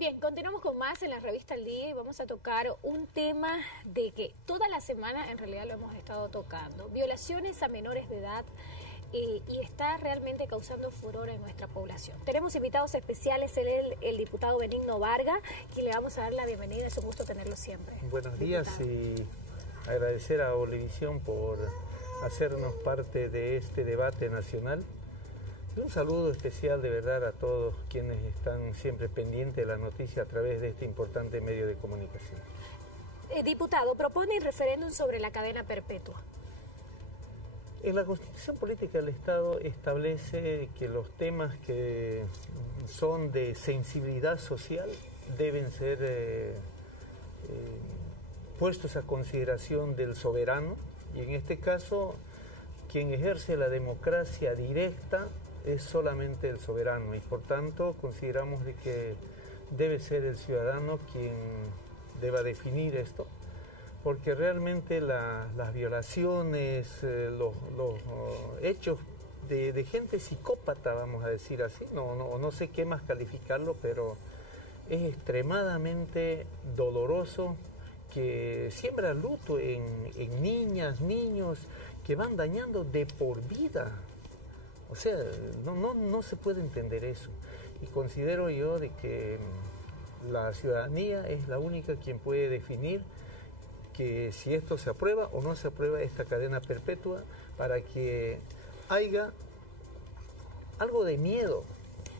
Bien, continuamos con más en la revista El Día y vamos a tocar un tema de que toda la semana en realidad lo hemos estado tocando. Violaciones a menores de edad y está realmente causando furor en nuestra población. Tenemos invitados especiales, el diputado Benigno Vargas, y le vamos a dar la bienvenida. Es un gusto tenerlo siempre. Buenos días y agradecer a Olivisión por hacernos parte de este debate nacional. Un saludo especial de verdad a todos quienes están siempre pendientes de la noticia a través de este importante medio de comunicación. Diputado, propone el referéndum sobre la cadena perpetua. En la Constitución Política del Estado establece que los temas que son de sensibilidad social deben ser puestos a consideración del soberano, y en este caso quien ejerce la democracia directa es solamente el soberano, y por tanto consideramos de que debe ser el ciudadano quien deba definir esto, porque realmente las violaciones, los hechos de gente psicópata, vamos a decir así, no sé qué más calificarlo, pero es extremadamente doloroso, que siembra luto en niñas, niños, que van dañando de por vida. O sea, no se puede entender eso. Y considero yo de que la ciudadanía es la única quien puede definir que si esto se aprueba o no se aprueba esta cadena perpetua, para que haya algo de miedo.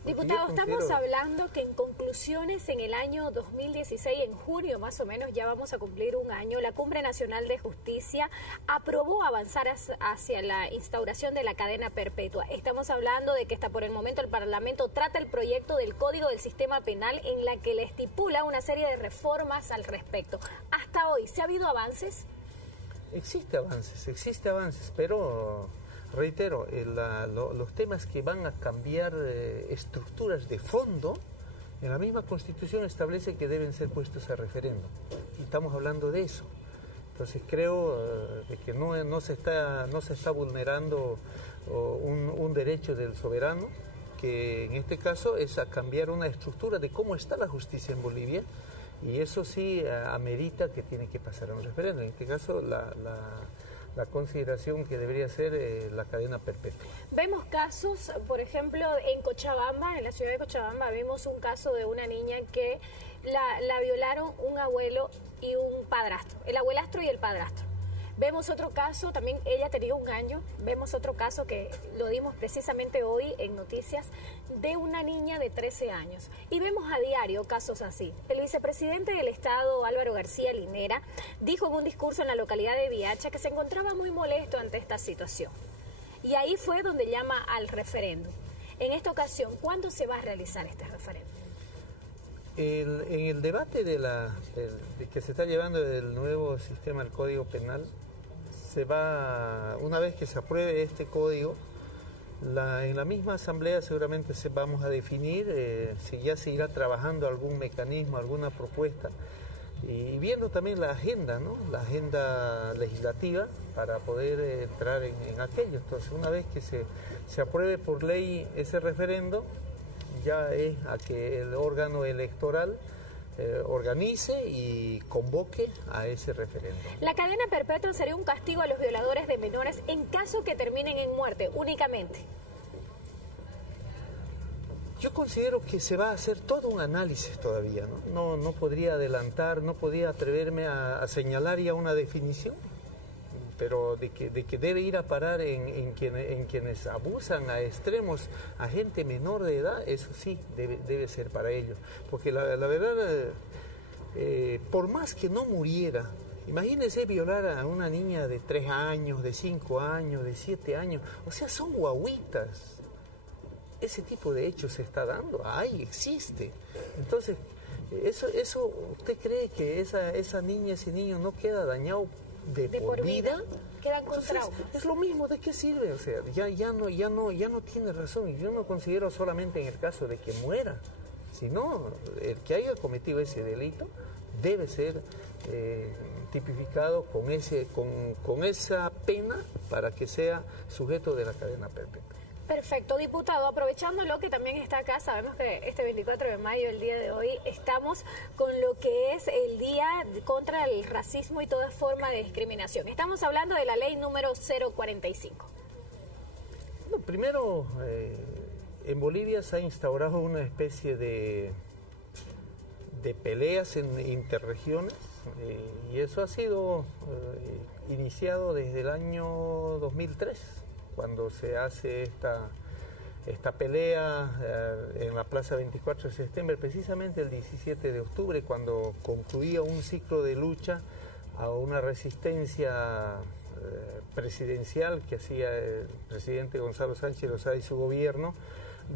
Diputado, estamos hablando que en conclusiones en el año 2016, en junio más o menos, ya vamos a cumplir un año, la Cumbre Nacional de Justicia aprobó avanzar hacia la instauración de la cadena perpetua. Estamos hablando de que hasta por el momento el Parlamento trata el proyecto del Código del Sistema Penal en la que le estipula una serie de reformas al respecto. Hasta hoy, ¿se ha habido avances? Existe avances, pero reitero, los temas que van a cambiar estructuras de fondo, en la misma Constitución establece que deben ser puestos a referéndum. Y estamos hablando de eso. Entonces creo de que no se está vulnerando un derecho del soberano, que en este caso es a cambiar una estructura de cómo está la justicia en Bolivia, y eso sí amerita que tiene que pasar a un referéndum. En este caso la consideración que debería ser la cadena perpetua. Vemos casos, por ejemplo, en Cochabamba, en la ciudad de Cochabamba, vemos un caso de una niña que la violaron un abuelo y un padrastro, el abuelastro y el padrastro. Vemos otro caso, también ella tenía un año, vemos otro caso que lo dimos precisamente hoy en Noticias, de una niña de 13 años. Y vemos a diario casos así. El vicepresidente del Estado, Álvaro García Linera, dijo en un discurso en la localidad de Viacha que se encontraba muy molesto ante esta situación. Y ahí fue donde llama al referéndum. En esta ocasión, ¿cuándo se va a realizar este referéndum? En el debate de que se está llevando del nuevo sistema del Código Penal, una vez que se apruebe este código, en la misma asamblea seguramente vamos a definir si ya se irá trabajando algún mecanismo, alguna propuesta, y viendo también la agenda, ¿no? La agenda legislativa para poder entrar en aquello. Entonces, una vez que se apruebe por ley ese referendo, ya es a que el órgano electoral organice y convoque a ese referéndum. La cadena perpetua sería un castigo a los violadores de menores en caso que terminen en muerte únicamente. Yo considero que se va a hacer todo un análisis todavía, ¿no? No podría adelantar, no podría atreverme a señalar ya una definición, pero de que debe ir a parar en quienes abusan a extremos a gente menor de edad, eso sí, debe ser para ellos. Porque la verdad, por más que no muriera, imagínense violar a una niña de 3 años, de 5 años, de 7 años, o sea, son guaguitas. Ese tipo de hechos se está dando, existe. Entonces, eso ¿usted cree que esa niña, ese niño no queda dañado de por vida? Quedan con trauma. Es lo mismo, ¿de qué sirve? O sea, ya no tiene razón. Y yo no considero solamente en el caso de que muera, sino el que haya cometido ese delito debe ser tipificado con esa pena para que sea sujeto de la cadena perpetua. Perfecto, diputado, aprovechando lo que también está acá, sabemos que este 24 de mayo, el día de hoy, está arrancamos con lo que es el Día contra el Racismo y toda forma de discriminación. Estamos hablando de la ley número 045. Bueno, primero, en Bolivia se ha instaurado una especie de peleas en interregiones, y eso ha sido iniciado desde el año 2003, cuando se hace esta pelea en la Plaza 24 de septiembre, precisamente el 17 de octubre, cuando concluía un ciclo de lucha a una resistencia presidencial que hacía el presidente Gonzalo Sánchez Lozada y su gobierno,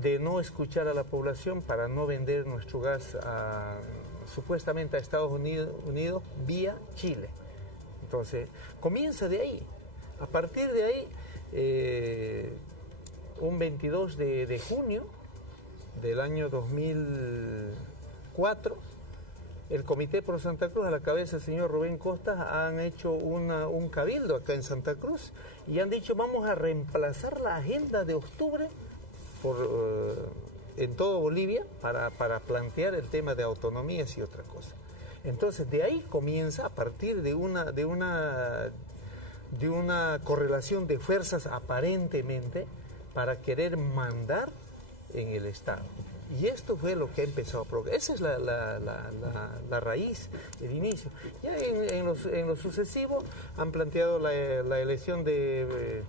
de no escuchar a la población para no vender nuestro gas supuestamente a Estados Unidos vía Chile. Entonces, comienza de ahí. A partir de ahí, un 22 de junio del año 2004, el Comité Pro Santa Cruz, a la cabeza del señor Rubén Costas, han hecho un cabildo acá en Santa Cruz y han dicho: vamos a reemplazar la agenda de octubre en todo Bolivia para plantear el tema de autonomías y otra cosa. Entonces, de ahí comienza, a partir de una correlación de fuerzas aparentemente para querer mandar en el Estado. Y esto fue lo que ha empezado a provocar. Esa es la raíz, el inicio. Ya en lo sucesivo han planteado la elección de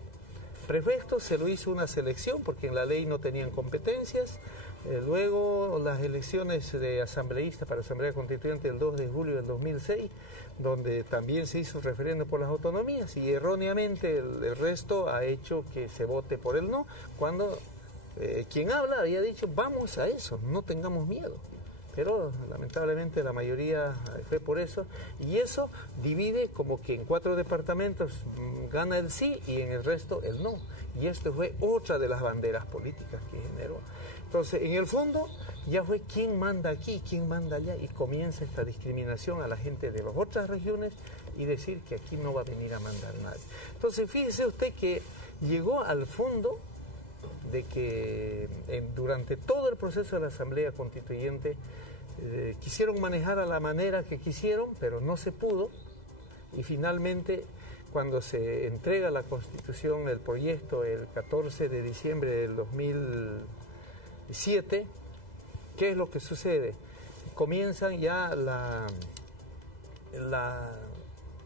prefectos, se lo hizo una selección porque en la ley no tenían competencias. Luego las elecciones de asambleístas para Asamblea Constituyente el 2 de julio del 2006, donde también se hizo referéndum por las autonomías, y erróneamente el resto ha hecho que se vote por el no, cuando quien habla había dicho: vamos a eso, no tengamos miedo. Pero lamentablemente la mayoría fue por eso, y eso divide como que en 4 departamentos gana el sí y en el resto el no. Y esto fue otra de las banderas políticas que generó. Entonces, en el fondo, ya fue quién manda aquí, quién manda allá, y comienza esta discriminación a la gente de las otras regiones y decir que aquí no va a venir a mandar nadie. Entonces, fíjese usted que llegó al fondo de que durante todo el proceso de la Asamblea Constituyente quisieron manejar a la manera que quisieron, pero no se pudo, y finalmente, cuando se entrega la Constitución, el proyecto, el 14 de diciembre del 2007, ¿qué es lo que sucede? Comienzan ya la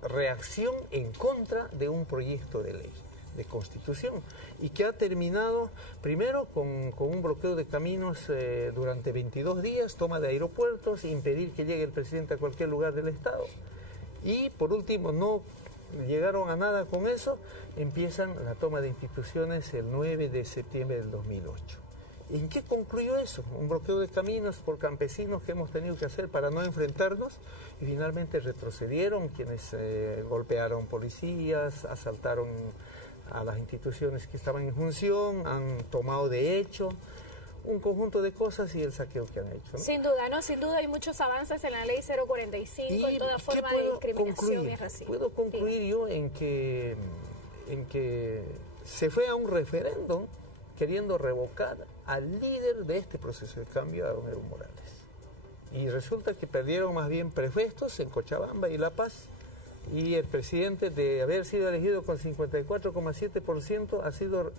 reacción en contra de un proyecto de ley, de Constitución, y que ha terminado primero con un bloqueo de caminos durante 22 días, toma de aeropuertos, impedir que llegue el presidente a cualquier lugar del Estado. Y por último, no llegaron a nada con eso, empiezan la toma de instituciones el 9 de septiembre del 2008. ¿En qué concluyó eso? Un bloqueo de caminos por campesinos que hemos tenido que hacer para no enfrentarnos, y finalmente retrocedieron quienes golpearon policías, asaltaron a las instituciones que estaban en función, han tomado de hecho un conjunto de cosas y el saqueo que han hecho, ¿no? Sin duda, ¿no? Sin duda hay muchos avances en la ley 045 en toda forma de discriminación y racismo. Puedo concluir yo en que se fue a un referéndum queriendo revocar al líder de este proceso de cambio, a don Evo Morales. Y resulta que perdieron más bien prefectos en Cochabamba y La Paz, y el presidente, de haber sido elegido con 54,7%, ha sido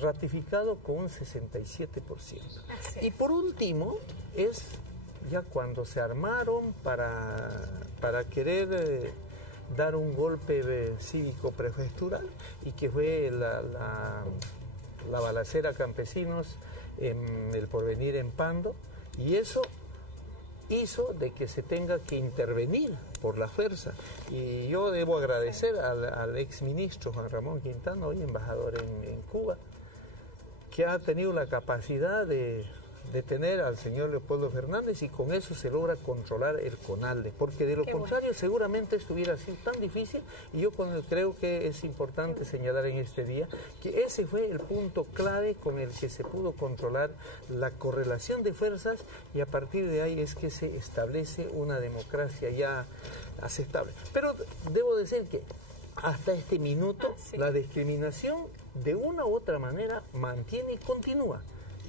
ratificado con un 67%. Y por último, es ya cuando se armaron para querer dar un golpe cívico prefectural, y que fue la balacera a campesinos en el Porvenir, en Pando, y eso hizo de que se tenga que intervenir por la fuerza. Y yo debo agradecer al exministro Juan Ramón Quintana, hoy embajador en Cuba, que ha tenido la capacidad de detener al señor Leopoldo Fernández, y con eso se logra controlar el CONALDE, porque de lo contrario seguramente esto hubiera sido tan difícil. Y yo creo que es importante señalar en este día que ese fue el punto clave con el que se pudo controlar la correlación de fuerzas, y a partir de ahí es que se establece una democracia ya aceptable. Pero debo decir que hasta este minuto la discriminación de una u otra manera mantiene y continúa.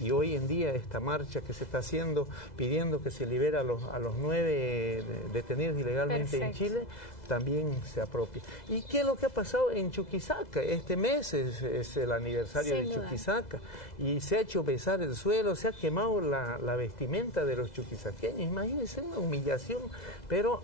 Y hoy en día esta marcha que se está haciendo pidiendo que se libere a los 9 detenidos ilegalmente en Chile, también se apropia. ¿Y qué es lo que ha pasado en Chuquisaca? Este mes es el aniversario de Chuquisaca y se ha hecho besar el suelo, se ha quemado la vestimenta de los chuquisaqueños. Imagínense, una humillación, pero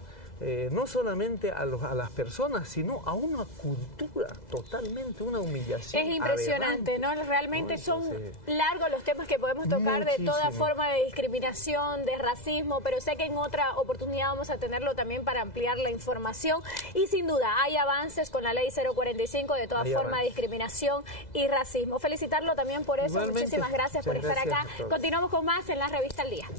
no solamente a las personas, sino a una cultura, totalmente una humillación. Es impresionante, aberrante. ¿no? Realmente son largos los temas que podemos tocar de toda forma de discriminación, de racismo, pero sé que en otra oportunidad vamos a tenerlo también para ampliar la información. Y sin duda, hay avances con la ley 045 de toda forma de discriminación y racismo. Felicitarlo también por eso. Igualmente, muchísimas gracias por estar acá. Continuamos con más en la Revista al Día.